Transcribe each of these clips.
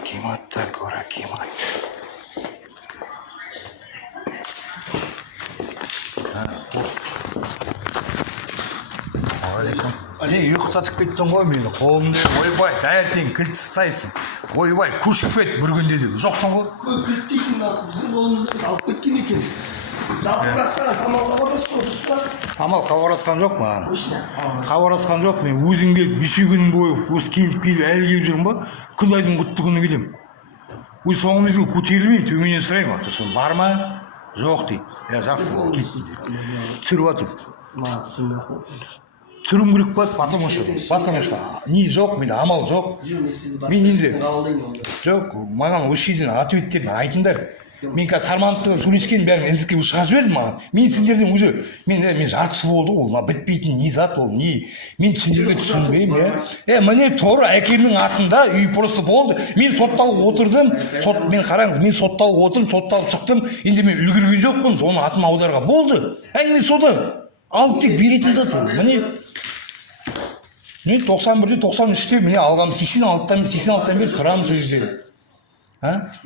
Акиматта гөр акимат. Сен ұйықтатып кеттің ғой мені қолымда. Ойбай, таңертең кілт ұстайсың. Ойбай, көшіп кет бір күнде де. Жоқсың ғой. Кілт дейтін біздің қолымызды біз алып кеткен екен. Жалпы бақсаға самал қабарасыз ғой. Самал қабарасқан жоқ маған. Қабарасқан жоқ. Мен өзің келіп, неше күн бойы осы келіп әлі келіп жүрмін ба? Күн айдың құтты күні келем. Өз соңымызға көтерілмеймін, төменнен сұраймын. Сосын бар ма? Жоқ дейді. Жақсы, кетті дейді. Түсіріп жатыр. Түрім керек болады, потому что не жоқ, менде амал жоқ. Мен енді жоқ, маған осы жерден ответтерін айтыңдар. Мен қазір Сармановтың сөйлескен бәрін ілізікке шығарып жібердім маған. Мен сендерден өзі, мен жартысы болды, ол бітпейтін не зат ол, не. Мен сендерге түсінбеймін, міне торы әкемнің атында үй просто болды. Мен сотталып отырдым, мен қараңыз, мен сотталып отырдым, сотталып шықтым. Енді мен үлгерген жоқпын, оның атын аударға болды. Әңгіме сода, алып тек беретін зат ол. Міне 91-де, 93-те міне алғам 86-тан бері тұрамын сол жерде.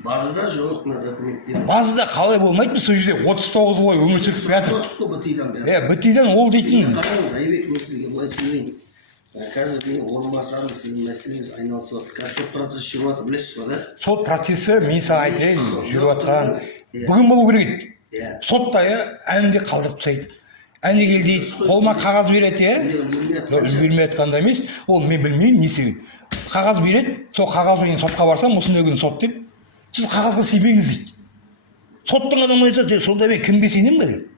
Базада жоқ мына документтер. Базада қалай болмайды сол жерде 39 жыл өмір сүріп жатыр. БТИ-дан ол дейтін. Қараңыз, Айбек, мен сізге былай түсіндірейін. Қазір мен орынбасарым сіздің мәселеңіз айналысып жатыр. Қазір сот процесі жүріп жатыр, білесіз ба, да? Сот процесі мен саған айтайын, жүріп жатқан. Бүгін болу керек еді. Сотта әнде қалдырып тастайды. Әне кел дейді, қолыма қағаз береді, үлгермей жатқанда емес, ол мен білмеймін, не себеп. Қағаз береді, сол қағазбен сотқа барсам, осындай күн сот деп, сіз қағазға сенбеңіз дейді. Соттың адамы айтады, сонда мен кімге сенемін ба деп.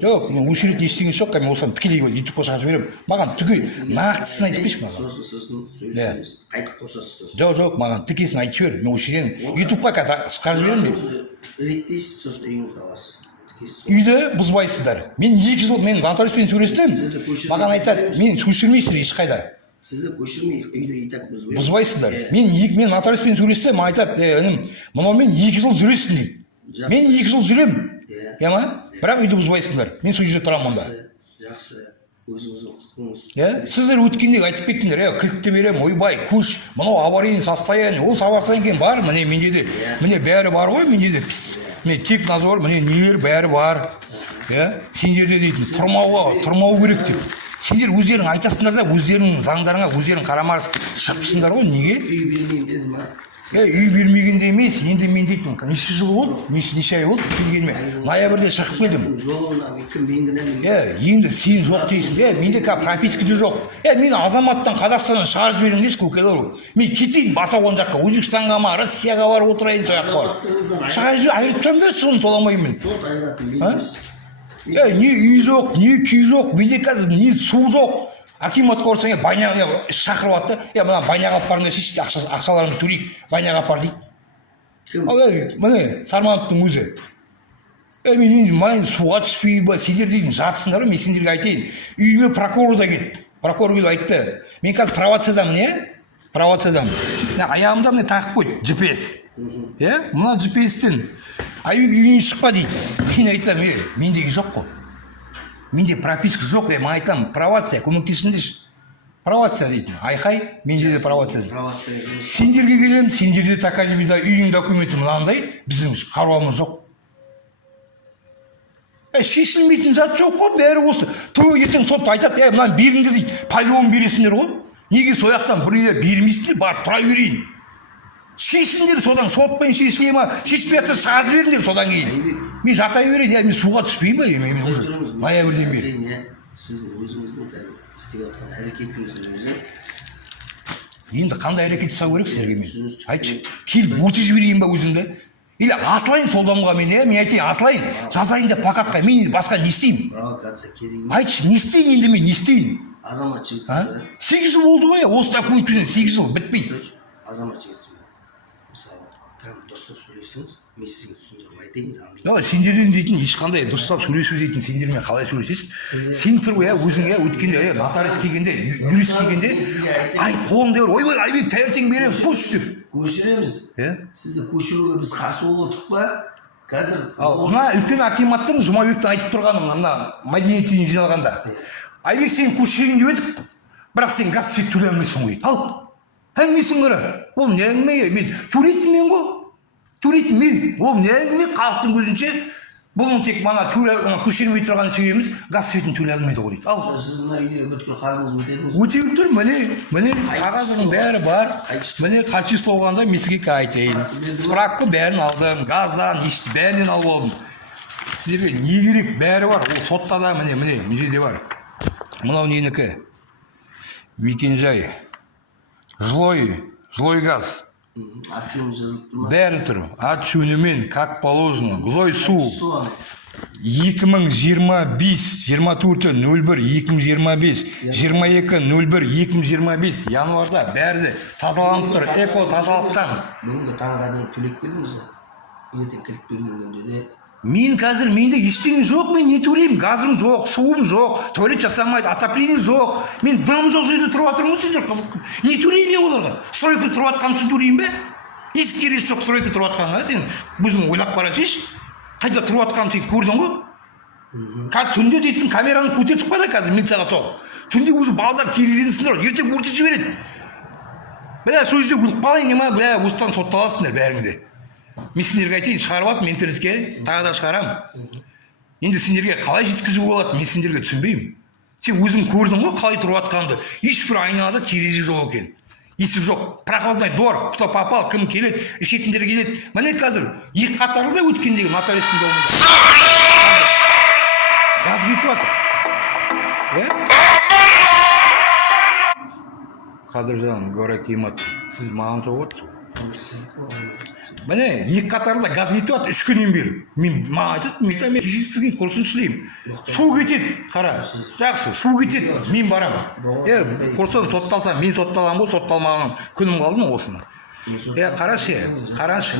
Жоқ, мен өшіретін ештеңе жоқ, мен осыдан тікелей ютубқа шығарып жіберемін. Маған түгел, нақтысын айтып берші маған. Сосын сөйлесеміз, айтып қосасыз. Жоқ, маған тікесін айтып жібер, мен өшірген ютубқа қазір шығарып жіберемін. Реттейсіз, сосын үйіңізді аласыз. Үйді бұзбайсыздар. Мен 2 жыл мен нотариуспен сөйлестім. Маған айтады, мен көшірмейсіздер ешқайда. Сізді көшірмей, үйді и так бұзбайсыздар. Мен нотариуспен сөйлестім, айтады, інім, мынаумен 2 жыл жүресің дейді. Мен 2 жыл жүремін. Бірақ үйді бұзбайсыздар. Мен сол жерде тұрамын онда. Жақсы. Өзіңіздің құқығыңыз. Сіздер өткенде айтып кеттіңдер, кілтті берем, ойбай, көш, мынау аварийный состояние, ол сабақтан кейін бар, міне менде де, міне бәрі бар ғой, менде де міне тек назор, міне нелер бәрі бар. Сендерде дейтін, тұрмау керек деп. Сендер өздерің айтасыңдар да, өздерің заңдарыңа, өздерің қарамар шықпысыңдар ғой, неге? Үй бермеймін дедім ма? Үй бермегенде емес, енді мен дейтін, неше жыл болды, неше ай болды, келгеніме, ноябрьде шығып келдім. Енді сен жоқ дейсің, менде пропискада жоқ. Мен азаматтан Қазақстаннан шығарып жіберіңдерші, көкелер. Мен кетейін баса оң жаққа, Өзбекстанға ма, Россияға барып отырайын сол жаққа барып. Шығарып жібер, айыртсам да соны соламаймын. Сот айыратын беріңіз. Не үй жоқ, не күй жоқ, менде қазір не су жоқ. Акиматқа барсаң, баняға шақырып атты. Мына баняға алып барыңдар, шеш ақшаларымды төлейік, баняға апар дейді. Міне, Сармановтың өзі. Мен суға түспей ба, сендер дейтін жатысыңдар, мен сендерге айтайын. Үйіме прокурор да келді. Прокурор келіп айтты. Мен қазір провоциядамын, провоциядамын. Аяғымда міне тағып қойды, GPS. Мына GPS-тен Айбек үйінен шықпа дейді. Мен айтам, менде үй жоқ қой. Менде прописка жоқ, мен айтам, провация, көмектесіңдерші. Провация дейтін, айқай, менде де провация. Сендерге келем, сендерде такая вида үйдің документі мынандай, біздің қаруамыз жоқ. Шешілмейтін зат жоқ қой, бәрі осы. Той ертең сот айтады, мынаны беріңдер дейді, полион бересіңдер ғой. Неге сояқтан бір үйде бермейсіңдер, барып тұра берейін. Шешіңдер содан, сотпен шешіле ма, шешпей жатса шығарып жіберіңдер содан кейін. Мен затай берейін, мен суға түспеймін ба, мен уже ноябрьден бері. Сіз өзіңіздің істеп жатқан әрекетіңіздің өзі. Енді қандай әрекет жасау керек сіздерге мен? Айтшы, келіп өртеп жіберейін ба өзімді? Или асылайын сол адамға мен айтайын, асылайын, жазайын деп плакатқа, мен енді басқа не істеймін? Провокация керек емес. Айтшы, не істейін енді мен, не істейін? Азамат жігітсіз ба? 8 жыл болды ғой, осы документпен 8 жыл бітпейді. Азамат жігітсіз ба? Мысалы, дұрыстап сөйлесіңіз, мен сізге түсіндіріп айтайын заңды. Сендерден дейтін ешқандай дұрыстап сөйлесу дейтін, сендермен қалай сөйлесесіз? Сен тұр ғой, өзің өткенде, нотариус келгенде, юрист келгенде, қолыңда бар, ойбай, Айбек таңертең беремін, көш деп. Көшіреміз. Сізді көшіруге біз қарсы болып отырмық па? Қазір. Мына үлкен акиматтың Жұмабектің айтып тұрғаны, мына мәдениет үйіне жиналғанда. Айбек сен көшірейін деп едік, бірақ сен газ свет төлей алмайсың ғой. Ал, Әңгімесін қара. Ол не әңгіме? Мен туристіммен ғой. Туристмен. Ол не әңгіме? Халықтың көзінше бұның тек мана көшірмей тұрған себебіміз газ светін төлей алмайды ғой дейді. Ал Сіз мына үйде бүткіл қарызыңыз өтедіңіз. өтеп тұр, міне қағаздың бәрі бар. Міне қайсысы болғанда мен сізге айтайын. Справка бәрін алдым, газдан, бәрінен алып алдым. Сіздерге не керек бәрі бар. Ол сотта да міне жерде бар. Мынау ненікі? Мекенжай. Жилой газ. Ат-жөнін жазылып тұр ма? Бәрі тұр. Ат-жөнімен, как положено. Жилой су. 2025, 24.01.2025, 22.01.2025 январда бәрі тазаланып тұр. Эко тазалықтан. Бүгінгі таңға дейін төлеп келдіңіз ба? Ертең кіліп бергенде де. Мен қазір менде ештеңе жоқ, мен не төлеймін? Газым жоқ, суым жоқ, туалет жасамайды, отопление жоқ. Мен дым жоқ жерде тұрып жатырмын сендер қызық. Не төлеймін мен оларға? Стройка тұрып жатқан үшін төлеймін бе? Ескеріс жоқ стройка тұрып жатқанға сен өзің ойлап қарасайшы. Қайда тұрып жатқанын сен көрдің ғой? Түнде дейсің камераны көтеріп па да қазір милицияға соғып. Түнде уже балдар терезеден сындыр, ертең өртеп жібереді. Бля, сол жерде өліп қалайын ма? Бля, осыдан сотталасыңдар бәріңде. Мен сендерге айтайын, шығарып алып, мен интернетке тағы да шығарам. Енді сендерге қалай жеткізуге болады, мен сендерге түсінбеймін. Сен өзің көрдің ғой қалай тұрып жатқанды. Ешбір айналада терезе жоқ екен. Есік жоқ. Проходной двор, кто попал, кім келеді, ішетіндер келеді. Міне қазір екі қатарлы өткендегі нотариустың домында. Газ кетіп жатыр. Қадыржан, Гора Кимат, сіз маған соғып отырсыз. Міне екі қатарында газ кетіп жатыр 3 күннен бері. Мен маған айтады, мен сізге құрсын шлеймін. Су кетеді, қара. Жақсы, су кетеді. Мен барамын. Құрсын сотталсам, мен сотталамын ғой, сотталмағаннан күнім қалды ма осыны? Қарашы.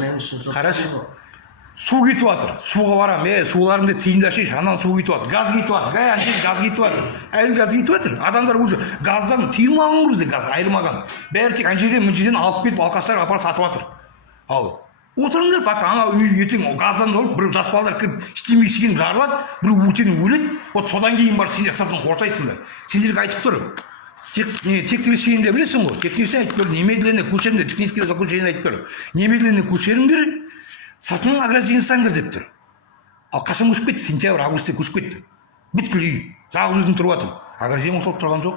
Су кетіп жатыр. Суға барамын. Суларымды тиындашайшы, анан су кетіп жатыр. Газ кетіп жатыр. Газ кетіп жатыр. Әлі газ кетіп жатыр. Адамдар уже газдан тиылмаған ғой бізде газ, айырмаған. Бәрі тек анжеден мүнжеден алып кетіп алқаштар апарып сатып жатыр. Ал отырыңдар, пока ана үй ертең газдан болып бір жас балалар кіріп істемейсіген жарылады, бір өртеніп өледі. Вот содан кейін барып сендер сыртын қоршайсыңдар. Сендерге айтып тұр. Тектіресейінде білесің ғой. Тектіресе айтып тұр. Немедленно көшіріңдер. Техническое заключение айтып тұр. Немедленно көшіріңдер. Сыртынан ограждение жасаңдар деп тұр. Ал қашан көшіп кетті? Сентябрь, августте көшіп кетті. Бүткіл үй. Жалғыз өзім тұрып жатыр. Ограждение осылып тұрған жоқ.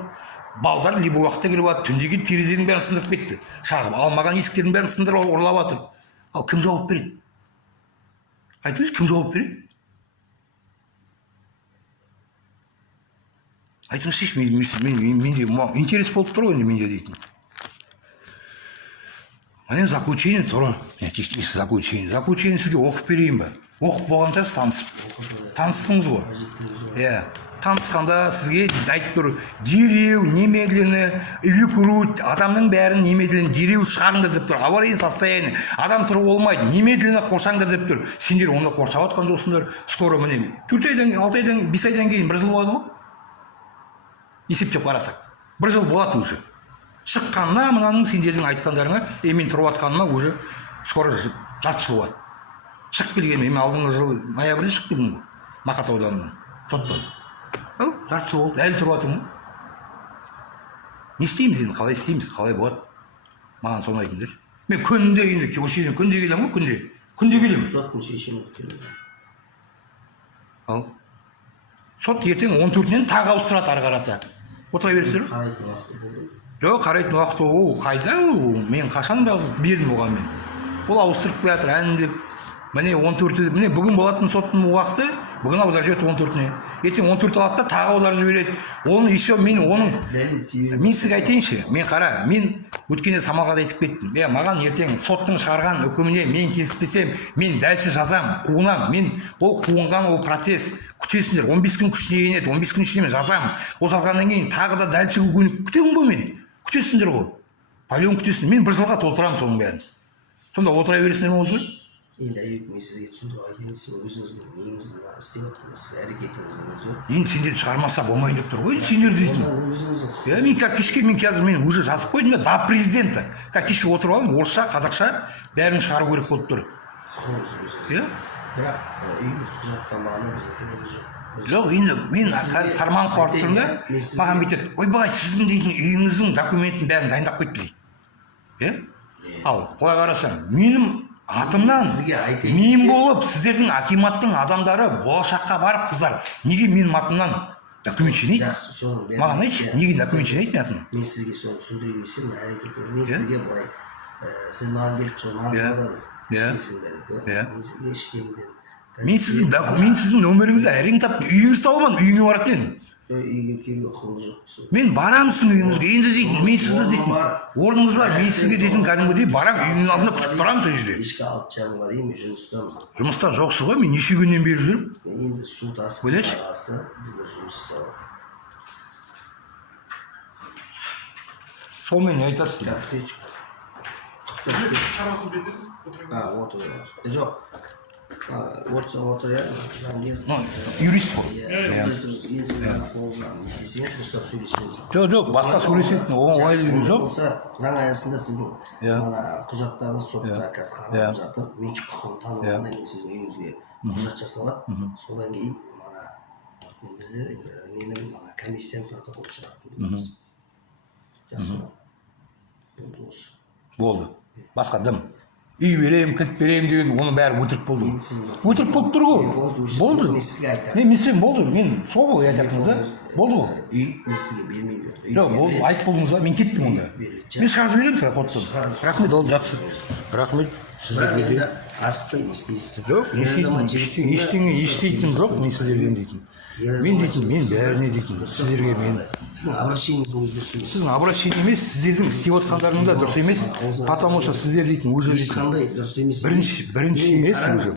Балдар либо уақытта кіріп жатыр. Түндегі терезенің бәрін сындырып кетті. Шағып алмаған есіктердің бәрін сындырып ұрлап жатыр. Ал кім жауап береді? Айтыңыз, кім жауап береді? Айтыңызшы, менде интерес болып тұр ғой менде дейтін. Міне заключение тұр. Заключение сізге оқып берейін ба? Оқып болғанша танысыңыз ғой. Танысқанда сізге айтып тұр. Дереу, немедленно, эвакуировать, адамның бәрін немедленно дереу шығарыңдар деп тұр. Аварийный состояние. Адам тұрып болмайды. Немедленно қоршаңдар деп тұр. Сендер оны қоршап отқан жоқсыңдар. Скоро міне 4 айдан, 6 айдан, 5 айдан кейін 1 жыл болады ғой. Есептеп қарасақ. 1 жыл болады уже. Шыққанына мынаның сендердің айтқандарыңа, мен тұрып атқаныма уже скоро жарты жыл болады. Шығып келгенім, мен алдыңғы жыл ноябрьде шығып келдім ғой. Мақат ауданынан. Соттан. Жарты жыл болды, әлі тұрып атырмын. Не істейміз енді, қалай істейміз, қалай болады? Маған соны айтыңдар. Мен күнде енді күнде келем ғой, күнде келем. Соттың шешімі күтемін. Ал. Сот ертең 14-нен тағы ауыстырады ары қарата. Отыра бересіздер? Қарайтын уақыты болды. Жоқ, қарайтын уақыты ол қайда ол? Мен қашан бердім оған мен. Ол ауыстырып келатыр әнін деп. Міне 14-те, міне бүгін болатын соттың уақыты, бүгін аудар жіберді 14-не. Ертең 14 алады да тағы аудар жібереді. Оны еще мен сізге айтайыншы, мен қара, мен өткенде самалға да айтып кеттім. Маған ертең соттың шығарған үкіміне мен келіспесем, мен дәлше жазам, қуынам. Мен ол қуынған ол процесс күтесіңдер. 15 күн күшіне енеді, 15 күн ішіне мен жазам. Ол жазғаннан кейін тағы да дәлше күтемін ғой мен. Күтесіңдер ғой. Палеон күтесіңдер. Мен 1 жылға толтырамын соның бәрін. Сонда отыра бересіңдер ме осы? Енді әйек мен сізге түсіндік айтыңыз, өзіңіздің неңіздің істеп отырыңыз, әрекетіңіздің өзі. Енді сендер шығармаса болмайды деп тұр ғой, сендер дейтін. Мен кешке мен уже жазып қойдым да, до президента. Кешке отырып алып, орысша, қазақша бәрін шығару керек болып тұр. Бірақ үйіміз құжаттамағаны біздің тіліміз жоқ. Жоқ, енді мен сарманып қалып тұрмын да, маған бүйтеді, ойбай, сіздің дейтін үйіңіздің документін бәрін дайындап қойып дейді. Иә? Ал, былай қарасаң, менің атымнан Сізге айтайын мен десем- болып, сіздердің акиматтың адамдары болашаққа барып қыздар, неге менің атымнан документ жинайды? Жақсы, соның бәрін- Маған айтшы, Иә. неге документ жинайды мен атымнан? Мен сізге соны түсіндірейін десем, әрекет. Мен Иә. сізге былай, сіз маған келіп соны арзандаңыз. Иә. Иә. Мен сізге іштемден. Мен сіздің нөміріңізді әрең тап, үйіңізді табамын, үйіңе барады дедім. Үйге келуге құқығы жоқ. сол. Мен барамын сіздің үйіңізге, енді дейтін, мен сізді дейтін. Орныңыз бар, мен сізге дейтін кәдімгідей барамын, үйіңнің алдында күтіп тұрамын сол жерде. Кешкі 6:30-ға дейін мен жұмыстамын. Жұмыста жоқсыз ғой, мен неше күннен бері жүрмін. Мен енді су тасқын Ойлашы. қарсы біздер жұмыс жасап. Сонымен не айтасыз? Шарасын бердіңіз? Отыр. Жоқ. Отырсаң отыр, иә. Юрист қой. Енді сіз қолыңыздан не істесеңіз, дұрыстап сөйлесеңіз. Жоқ, басқа сөйлесетін оңай жоқ. Болса, заң аясында сіздің Иә. құжаттарыңыз сотта қазір Иә. қаралып жатыр. Меншік құқығын танылғаннан кейін сіздің үйіңізге құжат жасалады. Содан кейін біздер менің комиссияның протокол шығаратынымыз. Жасалады. Осы. Болды. Басқа дым. Үй берем, кілт берем деген, оның бәрі өтірік болды. Енді сіз Өтірік болып тұр ғой. Болды. Мен сізге айтамын. Мен болды. Мен сол ғой айтатыныңыз да. Болды ғой. Үй мен сізге бермей берді. Жоқ, болды. Айтып болдыңыз ба? Мен кеттім онда. Мен шығарып жіберемін саған фотоны. Рахмет, ол жақсы. Рахмет. Сіздерге де. Асықпай не істейсіз. Жоқ, ештеңе жоқ, мен сіздерден дейтін. Мен дейтін, мен бәріне дейтін. Сіздерге мен. Сіздің обращениеңіз дұрыс емес. Сіздің обращение емес, сіздердің істеп отқандарыңыз да дұрыс емес. Потому что сіздер дейтін, уже дейтін. Ешқандай дұрыс емес. Бірінші емес уже.